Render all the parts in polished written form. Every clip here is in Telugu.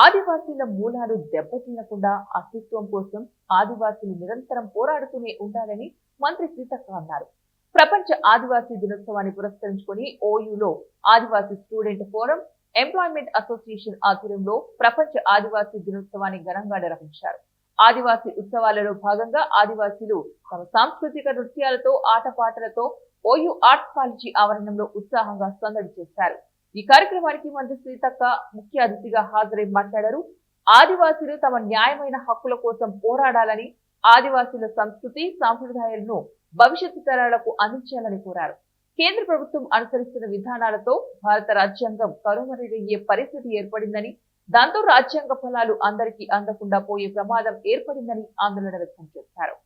ఆదివాసీల మూలాలు దెబ్బతినకుండా అస్తిత్వం కోసం ఆదివాసీలు నిరంతరం పోరాడుతూనే ఉండాలని మంత్రి సీతక్క అన్నారు. ప్రపంచ ఆదివాసీ దినోత్సవాన్ని పురస్కరించుకుని ఓయూలో ఆదివాసీ స్టూడెంట్ ఫోరం, ఎంప్లాయ్మెంట్ అసోసియేషన్ ఆధ్వర్యంలో ప్రపంచ ఆదివాసీ దినోత్సవాన్ని ఘనంగా నిర్వహించారు. ఆదివాసీ ఉత్సవాలలో భాగంగా ఆదివాసీలు తమ సాంస్కృతిక నృత్యాలతో, ఆటపాటలతో ఓయూ ఆర్ట్స్ కాలేజీ ఆవరణంలో ఉత్సాహంగా సందడి చేశారు. ఈ కార్యక్రమానికి మంత్రి సీతక్క ముఖ్య అతిథిగా హాజరై మాట్లాడారు. ఆదివాసీలు తమ న్యాయమైన హక్కుల కోసం పోరాడాలని, ఆదివాసీల సంస్కృతి సాంప్రదాయాలను భవిష్యత్తు తరాలకు అందించాలని కోరారు. కేంద్ర ప్రభుత్వం అనుసరిస్తున్న విధానాలతో భారత రాజ్యాంగం కనుమరుగయ్యే పరిస్థితి ఏర్పడిందని, దాంతో రాజ్యాంగ ఫలాలు అందరికీ అందకుండా పోయే ప్రమాదం ఏర్పడిందని ఆందోళన వ్యక్తం చేశారు.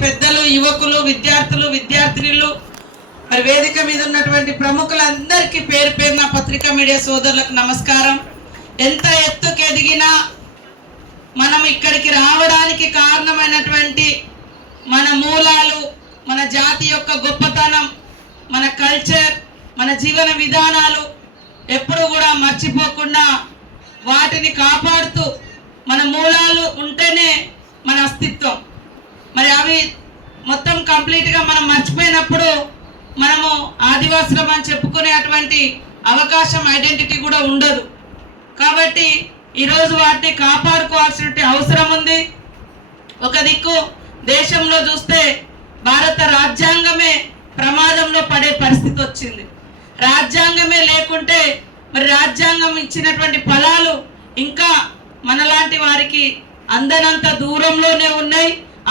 పెద్దలు, యువకులు, విద్యార్థులు, విద్యార్థినులు, మరి వేదిక మీద ఉన్నటువంటి ప్రముఖులందరికీ పేరు పేరున పత్రికా మీడియా సోదరులకు నమస్కారం. ఎంత ఎత్తుకు ఎదిగినా మనం ఇక్కడికి రావడానికి కారణమైనటువంటి మన మూలాలు, మన జాతి యొక్క గొప్పతనం, మన కల్చర్, మన జీవన విధానాలు ఎప్పుడు కూడా మర్చిపోకుండా వాటిని కాపాడుతూ మన మూలాలు ఉంటేనే మన అస్తిత్వం. మరి అవి మొత్తం కంప్లీట్గా మనం మర్చిపోయినప్పుడు మనము ఆదివాసులం అని చెప్పుకునేటువంటి అవకాశం, ఐడెంటిటీ కూడా ఉండదు. కాబట్టి ఈరోజు వాటిని కాపాడుకోవాల్సిన అవసరం ఉంది. ఒక దిక్కు దేశంలో చూస్తే భారత రాజ్యాంగమే ప్రమాదంలో పడే పరిస్థితి వచ్చింది. రాజ్యాంగమే లేకుంటే మరి రాజ్యాంగం ఇచ్చినటువంటి ఫలాలు ఇంకా మనలాంటి వారికి అందనంత దూరంలోనే ఉన్నాయి.